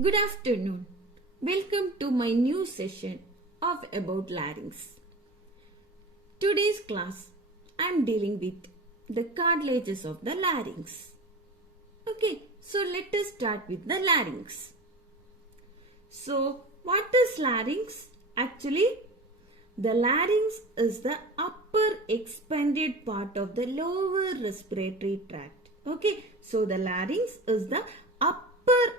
Good afternoon. Welcome to my new session of about larynx. Today's class I am dealing with the cartilages of the larynx. Okay, so let us start with the larynx. So what is larynx? Actually, the larynx is the upper expanded part of the lower respiratory tract. Okay, so the larynx is the upper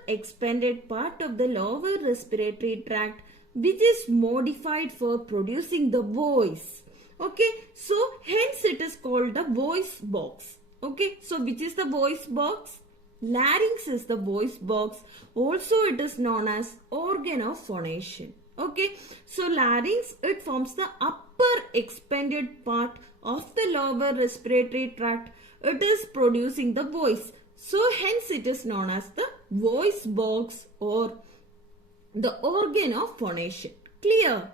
expanded part of the lower respiratory tract which is modified for producing the voice. Okay, so hence it is called the voice box. Okay, so which is the voice box? Larynx is the voice box. Also it is known as organ of phonation. Okay, so larynx, it forms the upper expanded part of the lower respiratory tract. It is producing the voice. So hence it is known as the voice box or the organ of phonation. Clear?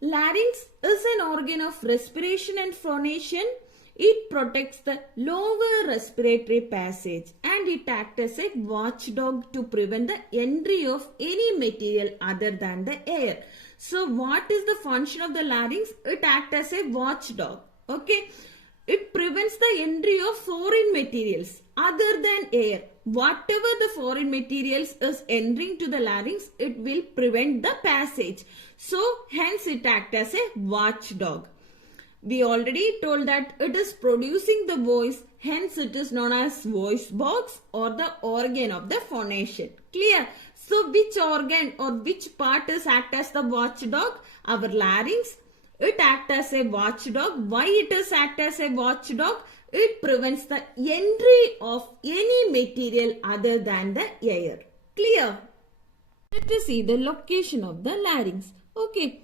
Larynx is an organ of respiration and phonation. It protects the lower respiratory passage and it acts as a watchdog to prevent the entry of any material other than the air. So what is the function of the larynx? It acts as a watchdog. Okay. It prevents the entry of foreign materials other than air. Whatever the foreign materials is entering to the larynx, it will prevent the passage. So hence it acts as a watchdog. We already told that it is producing the voice, hence it is known as voice box or the organ of the phonation. Clear? So which organ or which part is act as the watchdog? Our larynx. It acts as a watchdog. Why it is act as a watchdog? It prevents the entry of any material other than the air. Clear? Let us see the location of the larynx. Okay.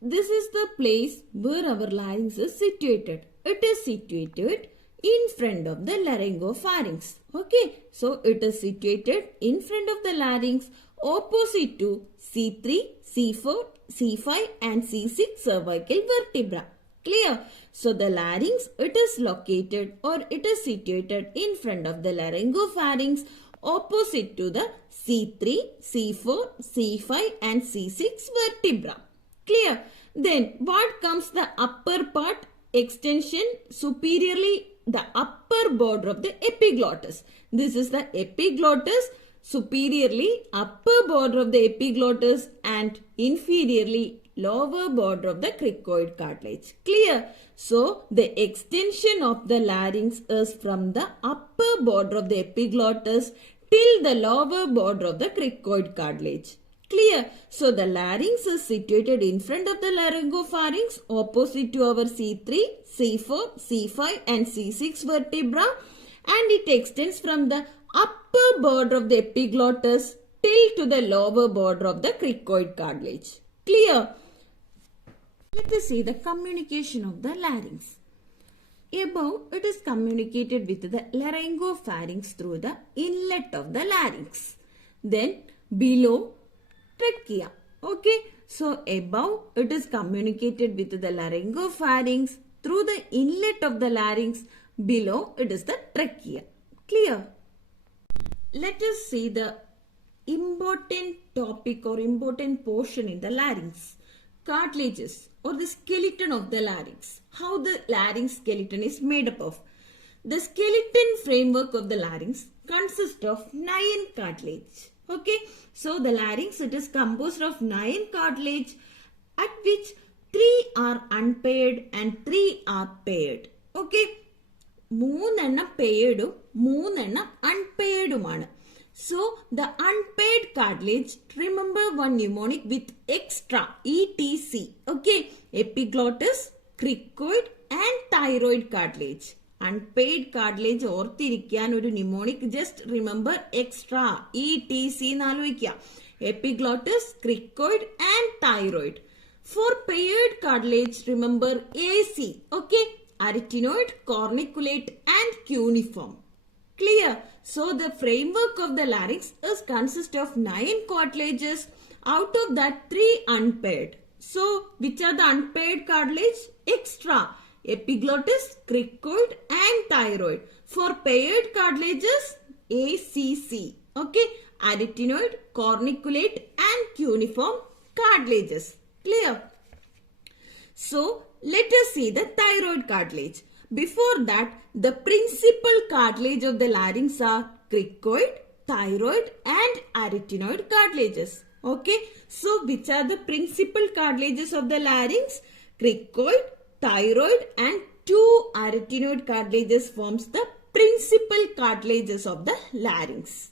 This is the place where our larynx is situated. It is situated in front of the laryngopharynx. Okay. So it is situated in front of the larynx opposite to C3, C4, C5 and C6 cervical vertebra. Clear? So the larynx, it is located or it is situated in front of the laryngopharynx opposite to the C3, C4, C5 and C6 vertebra. Clear? Then what comes the upper part? Extension superiorly the upper border of the epiglottis. This is the epiglottis. Superiorly upper border of the epiglottis and inferiorly lower border of the cricoid cartilage. Clear? So the extension of the larynx is from the upper border of the epiglottis till the lower border of the cricoid cartilage. Clear? So the larynx is situated in front of the laryngopharynx opposite to our C3, C4, C5 and C6 vertebra and it extends from the upper border of the epiglottis till to the lower border of the cricoid cartilage. Clear? Let us see the communication of the larynx. Above, it is communicated with the laryngopharynx through the inlet of the larynx. Then below, trachea. Okay. So above, it is communicated with the laryngopharynx through the inlet of the larynx. Below, it is the trachea. Clear? Let us see the important topic or important portion in the larynx. Cartilages or the skeleton of the larynx. How the larynx skeleton is made up of. The skeleton framework of the larynx consists of 9 cartilage. Okay. So the larynx, it is composed of 9 cartilage at which 3 are unpaired and 3 are paired. Okay. 3 paired, 3 unpaired. So the unpaired cartilage, remember one mnemonic with extra, ETC. Okay. Epiglottis, cricoid and thyroid cartilage. Unpaired cartilage ഓർത്തിരിക്കാൻ ഒരു mnemonic, just remember extra, ETC എന്നാലോചിക്കുക. Epiglottis, cricoid and thyroid. For paired cartilage, remember AC. Okay. Arytenoid, corniculate and cuneiform. Clear? So the framework of the larynx is consist of 9 cartilages. Out of that 3 unpaired. So which are the unpaired cartilage? Extra. epiglottis, cricoid and thyroid. For paired cartilages, ACC. Okay, arytenoid, corniculate and cuneiform cartilages. Clear? So, let us see the thyroid cartilage. Before that, the principal cartilage of the larynx are cricoid, thyroid and arytenoid cartilages. Okay, so which are the principal cartilages of the larynx? Cricoid, thyroid and two arytenoid cartilages forms the principal cartilages of the larynx.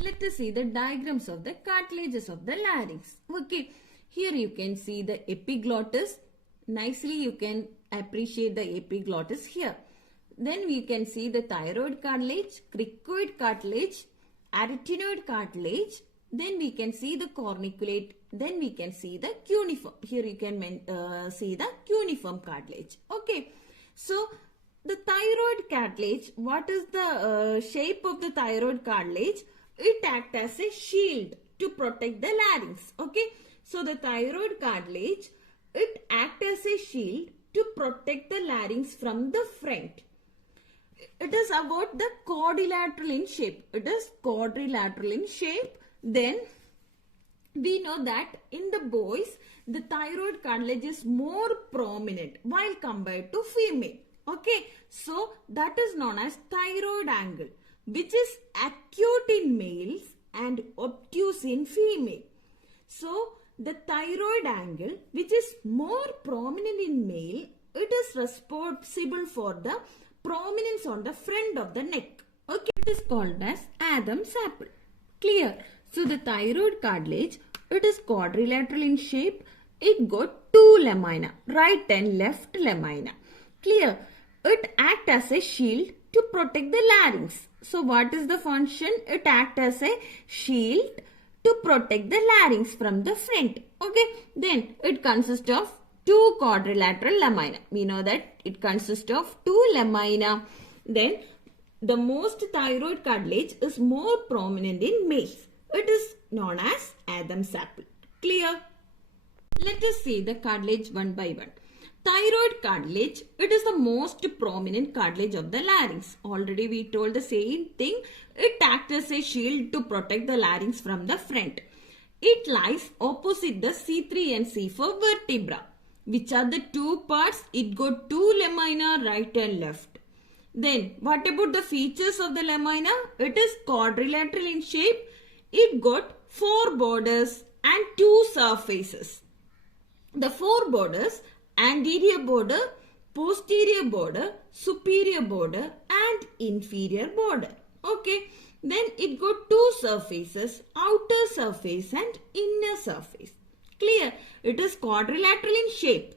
Let us see the diagrams of the cartilages of the larynx. Okay, here you can see the epiglottis. Nicely you can appreciate the epiglottis here. Then we can see the thyroid cartilage, cricoid cartilage, arytenoid cartilage. Then we can see the corniculate. Then we can see the cuneiform. Here you can see the cuneiform cartilage. Okay. So the thyroid cartilage, what is the shape of the thyroid cartilage? It acts as a shield to protect the larynx. Okay. So the thyroid cartilage, it acts as a shield to protect the larynx from the front. It is about the quadrilateral in shape. It is quadrilateral in shape. Then we know that in the boys, the thyroid cartilage is more prominent while compared to female. Okay, so that is known as thyroid angle, which is acute in males and obtuse in female. So the thyroid angle, which is more prominent in male, it is responsible for the prominence on the front of the neck. Okay, it is called as Adam's apple. Clear? So the thyroid cartilage, it is quadrilateral in shape. It got two lamina, right and left lamina. Clear? It acts as a shield to protect the larynx. So what is the function? It acts as a shield to protect the larynx from the front. Okay. Then it consists of two quadrilateral lamina. We know that it consists of two lamina. Then the most thyroid cartilage is more prominent in males. It is known as Adam's apple. Clear? Let us see the cartilage one by one. Thyroid cartilage, it is the most prominent cartilage of the larynx. Already we told the same thing. It acts as a shield to protect the larynx from the front. It lies opposite the C3 and C4 vertebra. Which are the two parts? It got two lamina, right and left. Then what about the features of the lamina? It is quadrilateral in shape. It got four borders and two surfaces. The four borders, anterior border, posterior border, superior border and inferior border. Okay. Then it got two surfaces, outer surface and inner surface. Clear? It is quadrilateral in shape.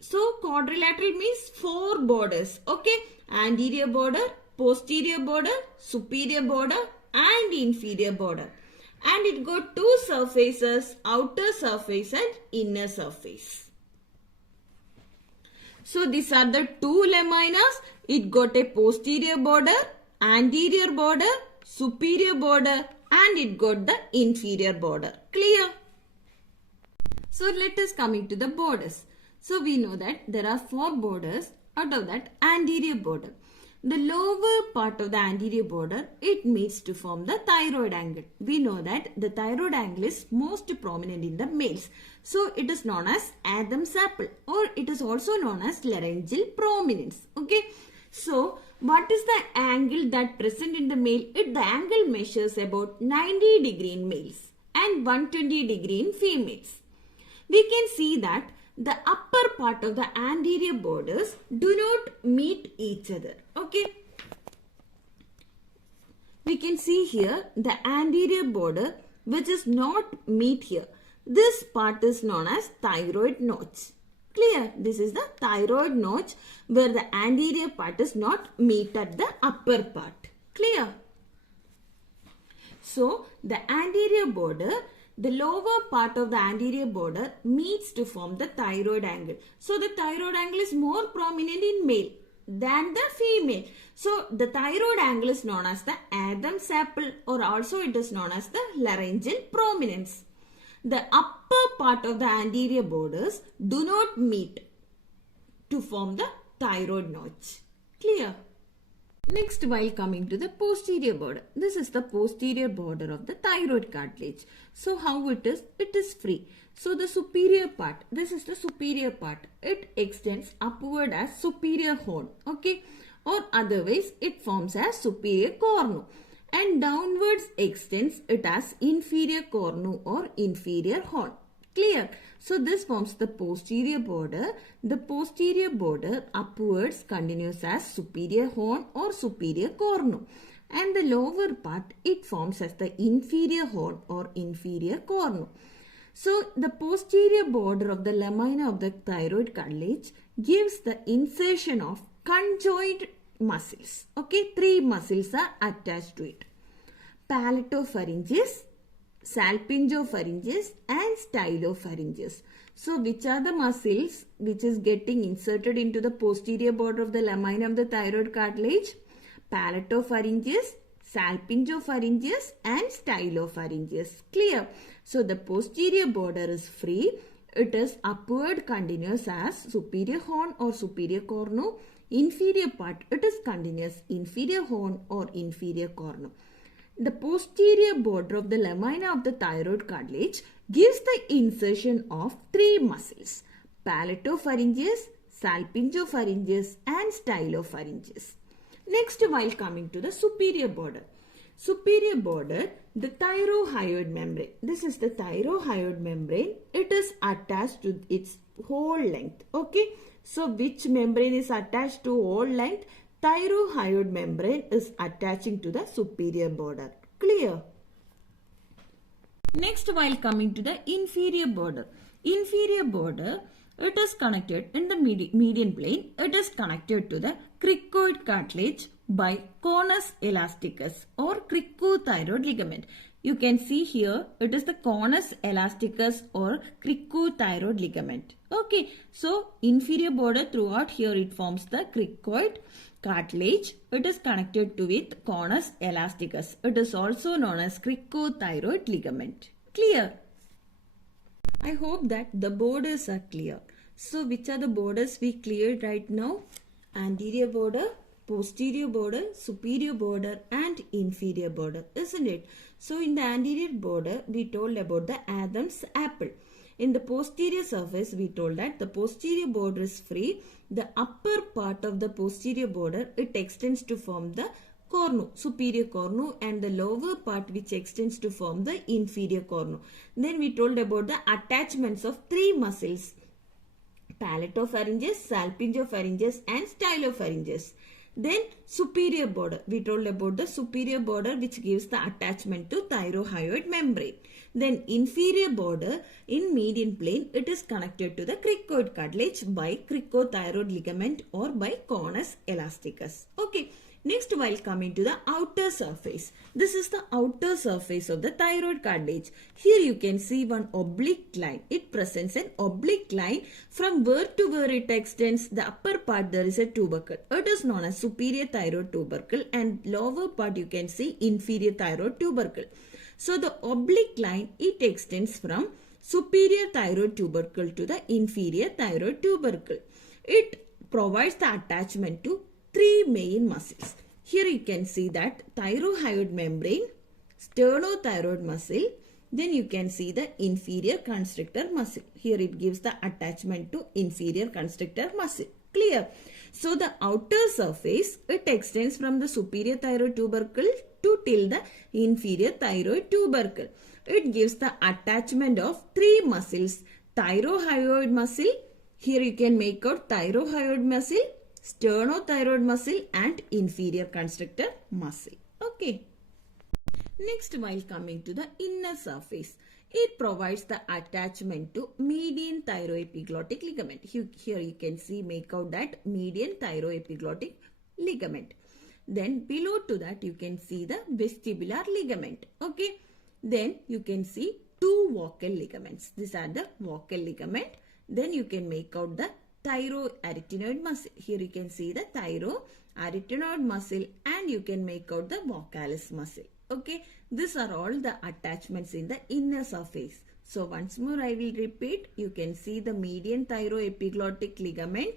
So quadrilateral means four borders. Okay. Anterior border, posterior border, superior border and inferior border. And it got two surfaces, outer surface and inner surface. So these are the two laminas. It got a posterior border, anterior border, superior border and it got the inferior border. Clear? So let us come into the borders. So we know that there are four borders. Out of that, anterior border. The lower part of the anterior border, it meets to form the thyroid angle. We know that the thyroid angle is most prominent in the males. So it is known as Adam's apple or it is also known as laryngeal prominence. Okay. So what is the angle that present in the male? The angle measures about 90 degree in males and 120 degree in females. We can see that the upper part of the anterior borders do not meet each other. Okay. We can see here the anterior border which is not meet here. This part is known as thyroid notch. Clear? This is the thyroid notch where the anterior part is not meet at the upper part. Clear? So the anterior border, the lower part of the anterior border meets to form the thyroid angle. So the thyroid angle is more prominent in male than the female. So the thyroid angle is known as the Adam's apple or also it is known as the laryngeal prominence. The upper part of the anterior borders do not meet to form the thyroid notch. Clear? Next, while coming to the posterior border, this is the posterior border of the thyroid cartilage. So how it is? It is free. So the superior part, this is the superior part. It extends upward as superior horn, okay? Or otherwise it forms as superior cornu. And downwards extends it as inferior cornu or inferior horn. Clear? So this forms the posterior border. The posterior border upwards continues as superior horn or superior cornu. And the lower part it forms as the inferior horn or inferior cornu. So the posterior border of the lamina of the thyroid cartilage gives the insertion of conjoined muscles. Okay, 3 muscles are attached to it. Palatopharyngeus, salpingopharyngeus and stylopharyngeus. So which are the muscles which is getting inserted into the posterior border of the lamina of the thyroid cartilage? Palatopharyngeus, salpingopharyngeus and stylopharyngeus. Clear? So the posterior border is free. It is upward continuous as superior horn or superior cornu. Inferior part it is continuous inferior horn or inferior cornu. The posterior border of the lamina of the thyroid cartilage gives the insertion of 3 muscles: palatopharyngeus, salpingopharyngeus and stylopharyngeus. Next, while coming to the superior border. Superior border, the thyrohyoid membrane. This is the thyrohyoid membrane. It is attached to its whole length. Okay. So which membrane is attached to whole length? Thyrohyoid membrane is attaching to the superior border. Clear? Next, while coming to the inferior border. Inferior border, it is connected in the median plane. It is connected to the cricoid cartilage by conus elasticus or cricothyroid ligament. You can see here it is the conus elasticus or cricothyroid ligament. Okay, so inferior border throughout here it forms the cricoid cartilage. It is connected to with conus elasticus. It is also known as cricothyroid ligament. Clear? I hope that the borders are clear. So which are the borders we cleared right now? Anterior border, posterior border, superior border and inferior border, isn't it? So in the anterior border we told about the Adam's apple. In the posterior surface we told that the posterior border is free. The upper part of the posterior border it extends to form the cornu, superior cornu, and the lower part which extends to form the inferior cornu. Then we told about the attachments of 3 muscles: palatopharyngeus, salpingopharyngeus and stylopharyngeus. Then superior border, we told about the superior border which gives the attachment to thyrohyoid membrane. Then inferior border in median plane, it is connected to the cricoid cartilage by cricothyroid ligament or by conus elasticus. Okay. Next, while coming to the outer surface. This is the outer surface of the thyroid cartilage. Here you can see one oblique line. It presents an oblique line from where to where it extends. The upper part there is a tubercle. It is known as superior thyroid tubercle, and lower part you can see inferior thyroid tubercle. So the oblique line it extends from superior thyroid tubercle to the inferior thyroid tubercle. It provides the attachment to 3 main muscles. Here you can see that thyrohyoid membrane, sternothyroid muscle, then you can see the inferior constrictor muscle. Here it gives the attachment to inferior constrictor muscle. Clear? So the outer surface, it extends from the superior thyroid tubercle to till the inferior thyroid tubercle. It gives the attachment of 3 muscles: thyrohyoid muscle. Here you can make out thyrohyoid muscle, sternothyroid muscle and inferior constrictor muscle. Okay. Next, while coming to the inner surface, it provides the attachment to median thyroepiglottic ligament. Here you can see, make out that median thyroepiglottic ligament. Then below to that you can see the vestibular ligament. Okay. Then you can see 2 vocal ligaments. These are the vocal ligament. Then you can make out the thyroarytenoid muscle. Here you can see the thyroarytenoid muscle and you can make out the vocalis muscle. Okay, these are all the attachments in the inner surface. So once more I will repeat. You can see the median thyroepiglottic ligament,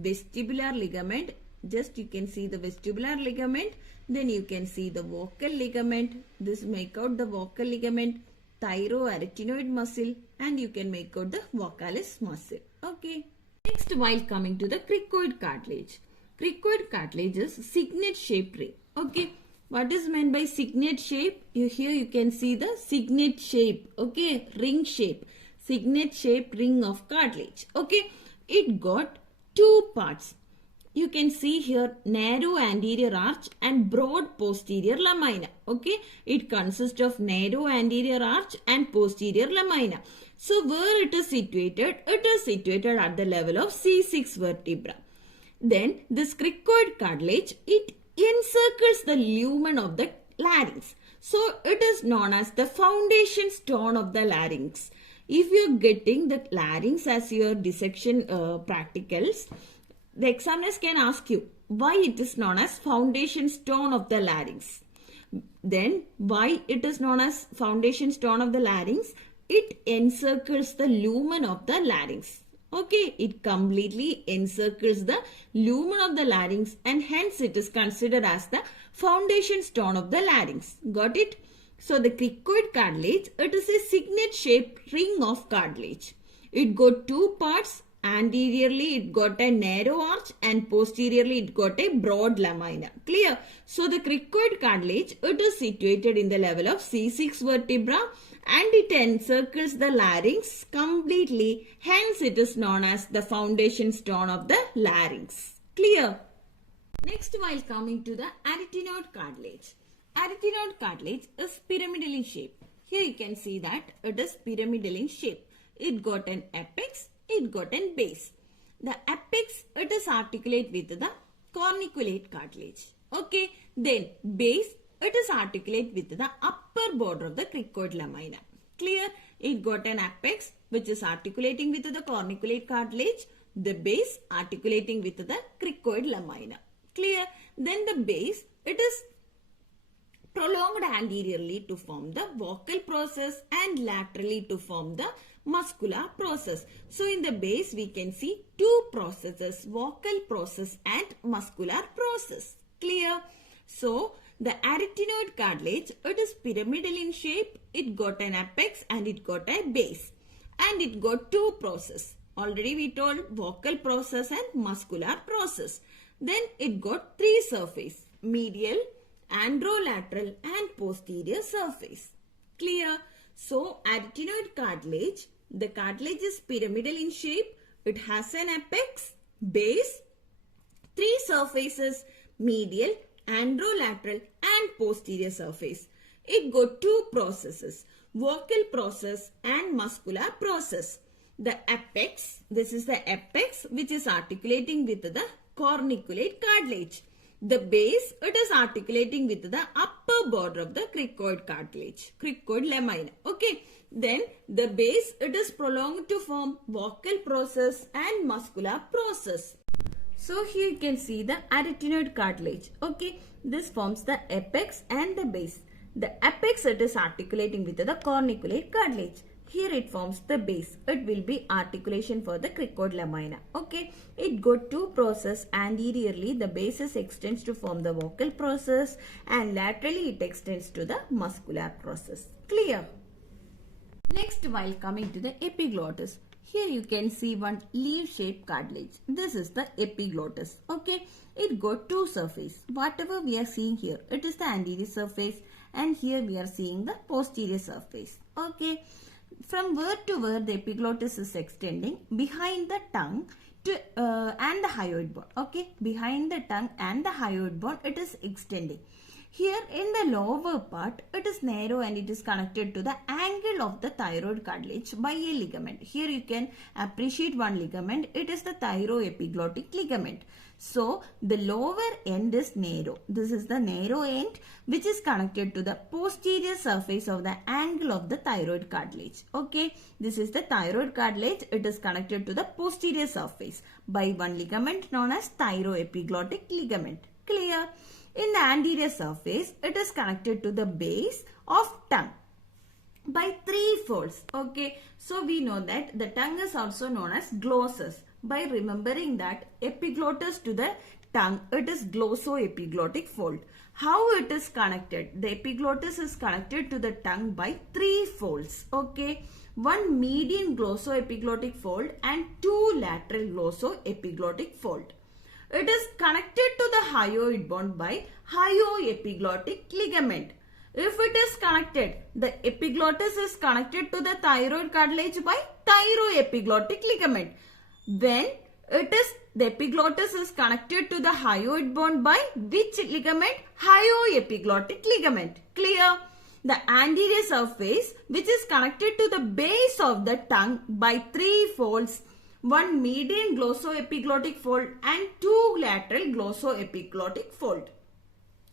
vestibular ligament. Just you can see the vestibular ligament. Then you can see the vocal ligament. This make out the vocal ligament, thyroarytenoid muscle, and you can make out the vocalis muscle. Okay. Next, while coming to the cricoid cartilage. Cricoid cartilage is signet shaped ring. Okay. What is meant by signet shape? Here you can see the signet shape. Okay. Ring shape. Signet shaped ring of cartilage. Okay. It got two parts. You can see here narrow anterior arch and broad posterior lamina. Okay. It consists of narrow anterior arch and posterior lamina. So where it is situated? It is situated at the level of C6 vertebra. Then this cricoid cartilage, it encircles the lumen of the larynx. So it is known as the foundation stone of the larynx. If you are getting the larynx as your dissection practicals, the examiners can ask you why it is known as foundation stone of the larynx. Then why it is known as foundation stone of the larynx? It encircles the lumen of the larynx. Okay, it completely encircles the lumen of the larynx and hence it is considered as the foundation stone of the larynx. Got it? So the cricoid cartilage, it is a signet shaped ring of cartilage. It got two parts. Anteriorly it got a narrow arch and posteriorly it got a broad lamina. Clear? So the cricoid cartilage, it is situated in the level of C6 vertebra and it encircles the larynx completely. Hence it is known as the foundation stone of the larynx. Clear? Next, while coming to the arytenoid cartilage. Arytenoid cartilage is pyramidal in shape. Here you can see that it is pyramidal in shape. It got an apex. It got a base. The apex, it is articulate with the corniculate cartilage. Okay. Then base, it is articulate with the upper border of the cricoid lamina. Clear? It got an apex which is articulating with the corniculate cartilage. The base articulating with the cricoid lamina. Clear? Then the base, it is prolonged anteriorly to form the vocal process and laterally to form the muscular process. So in the base we can see two processes, vocal process and muscular process. Clear? So the arytenoid cartilage, it is pyramidal in shape. It got an apex and it got a base. And it got two processes. Already we told vocal process and muscular process. Then it got three surface, medial, anterolateral and posterior surface. Clear? So arytenoid cartilage, the cartilage is pyramidal in shape. It has an apex, base, three surfaces, medial, anterolateral and posterior surface. It got two processes, vocal process and muscular process. The apex, this is the apex which is articulating with the corniculate cartilage. The base, it is articulating with the upper border of the cricoid cartilage, cricoid lamina. Okay. Then the base, it is prolonged to form vocal process and muscular process. So here you can see the arytenoid cartilage. Okay. This forms the apex and the base. The apex, it is articulating with the corniculate cartilage. Here it forms the base. It will be articulation for the cricoid lamina. Okay. It got two process. Anteriorly the basis extends to form the vocal process and laterally it extends to the muscular process. Clear? Next, while coming to the epiglottis. Here you can see one leaf-shaped cartilage. This is the epiglottis. Okay. It got two surface. Whatever we are seeing here, it is the anterior surface and here we are seeing the posterior surface. Okay. From where to where the epiglottis is extending? Behind the tongue to and the hyoid bone. Okay. Behind the tongue and the hyoid bone, it is extending. Here in the lower part, it is narrow and it is connected to the angle of the thyroid cartilage by a ligament. Here you can appreciate one ligament. It is the thyroepiglottic ligament. So the lower end is narrow. This is the narrow end which is connected to the posterior surface of the angle of the thyroid cartilage. Okay. This is the thyroid cartilage. It is connected to the posterior surface by one ligament known as thyroepiglottic ligament. Clear? In the anterior surface, it is connected to the base of tongue by three folds. Okay. So we know that the tongue is also known as glossus. By remembering that epiglottis to the tongue, it is glossoepiglottic fold. How it is connected? The epiglottis is connected to the tongue by 3 folds. Okay. One median glossoepiglottic fold and 2 lateral glossoepiglottic fold. It is connected to the hyoid bone by hyoepiglottic ligament. If it is connected, the epiglottis is connected to the thyroid cartilage by thyroepiglottic ligament. When the epiglottis is connected to the hyoid bone by which ligament? Hyoepiglottic ligament. Clear? The anterior surface which is connected to the base of the tongue by 3 folds, one median glossoepiglottic fold and 2 lateral glossoepiglottic fold.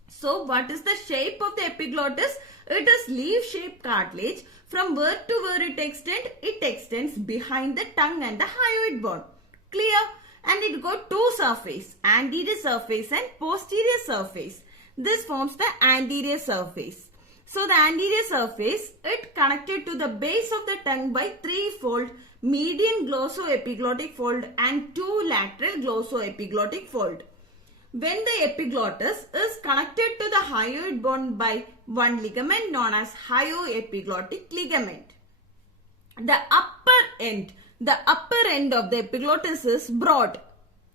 So what is the shape of the epiglottis? It is leaf-shaped cartilage. From where to where it extends? It extends behind the tongue and the hyoid bone. Clear? And it got 2 surface, anterior surface and posterior surface. This forms the anterior surface. So the anterior surface, it connected to the base of the tongue by 3 fold, median glossoepiglottic fold and 2 lateral glossoepiglottic fold. When the epiglottis is connected to the hyoid bone by one ligament known as hyoepiglottic ligament. The upper end of the epiglottis is broad.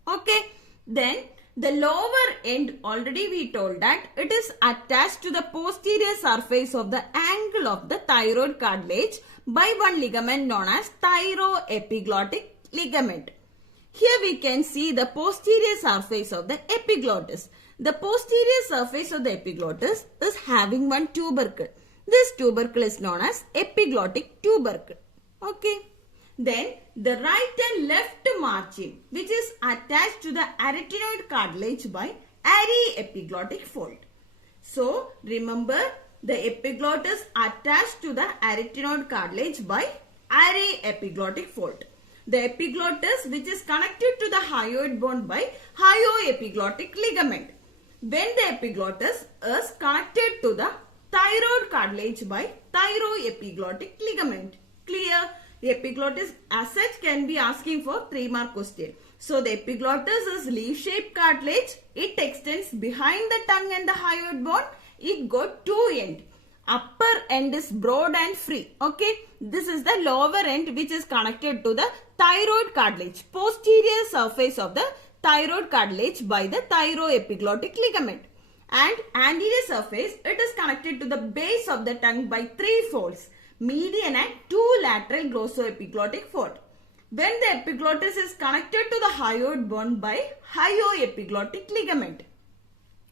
Okay. Then the lower end, already we told that it is attached to the posterior surface of the angle of the thyroid cartilage by one ligament known as thyroepiglottic ligament. Here we can see the posterior surface of the epiglottis. The posterior surface of the epiglottis is having one tubercle. This tubercle is known as epiglottic tubercle. Okay. Then the right and left margin which is attached to the arytenoid cartilage by aryepiglottic fold. So remember, the epiglottis attached to the arytenoid cartilage by aryepiglottic fold. The epiglottis which is connected to the hyoid bone by hyoepiglottic ligament. When the epiglottis is connected to the thyroid cartilage by thyroepiglottic ligament. Clear? The epiglottis as such can be asking for 3-mark question. So the epiglottis is leaf-shaped cartilage. It extends behind the tongue and the hyoid bone. It got 2 ends. Upper end is broad and free. Okay. This is the lower end which is connected to the thyroid cartilage. Posterior surface of the thyroid cartilage by the thyroepiglottic ligament. And anterior surface, it is connected to the base of the tongue by 3 folds, median and 2 lateral glossoepiglottic fold. When the epiglottis is connected to the hyoid bone by hyoepiglottic ligament.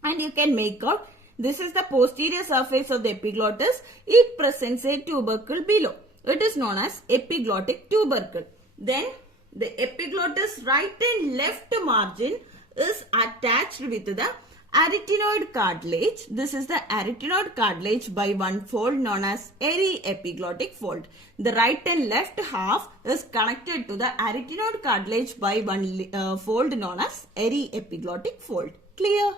And you can make out, this is the posterior surface of the epiglottis. It presents a tubercle below. It is known as epiglottic tubercle. Then the epiglottis right and left margin is attached with the arytenoid cartilage. This is the arytenoid cartilage by one fold known as aryepiglottic fold. The right and left half is connected to the arytenoid cartilage by one fold known as aryepiglottic fold. Clear?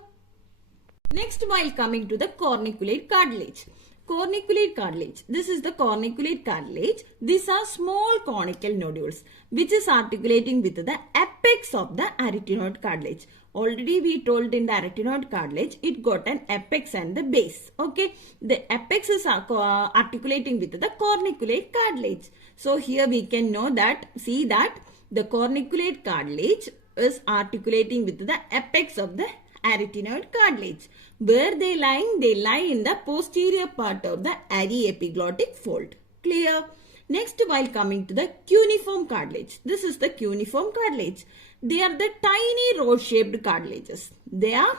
Next, while coming to the corniculate cartilage. Corniculate cartilage. This is the corniculate cartilage. These are small conical nodules which is articulating with the apex of the arytenoid cartilage. Already we told in the arytenoid cartilage, it got an apex and the base. Okay. The apex is articulating with the corniculate cartilage. So here we can know that, see that the corniculate cartilage is articulating with the apex of the arytenoid cartilage. Where they lying? They lie in the posterior part of the aryepiglottic fold. Clear? Next, while coming to the cuneiform cartilage. This is the cuneiform cartilage. They are the tiny rose-shaped cartilages. They are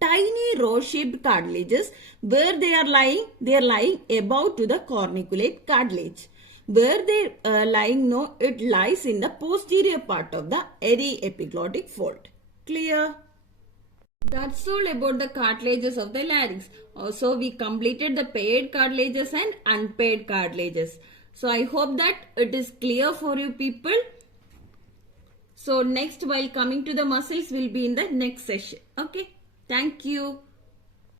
tiny rose-shaped cartilages. Where they are lying? They are lying above to the corniculate cartilage. Where they lying? No, it lies in the posterior part of the aryepiglottic fold. Clear? That's all about the cartilages of the larynx. Also, we completed the paired cartilages and unpaired cartilages. So, I hope that it is clear for you people. So, next, while coming to the muscles, will be in the next session. Okay. Thank you.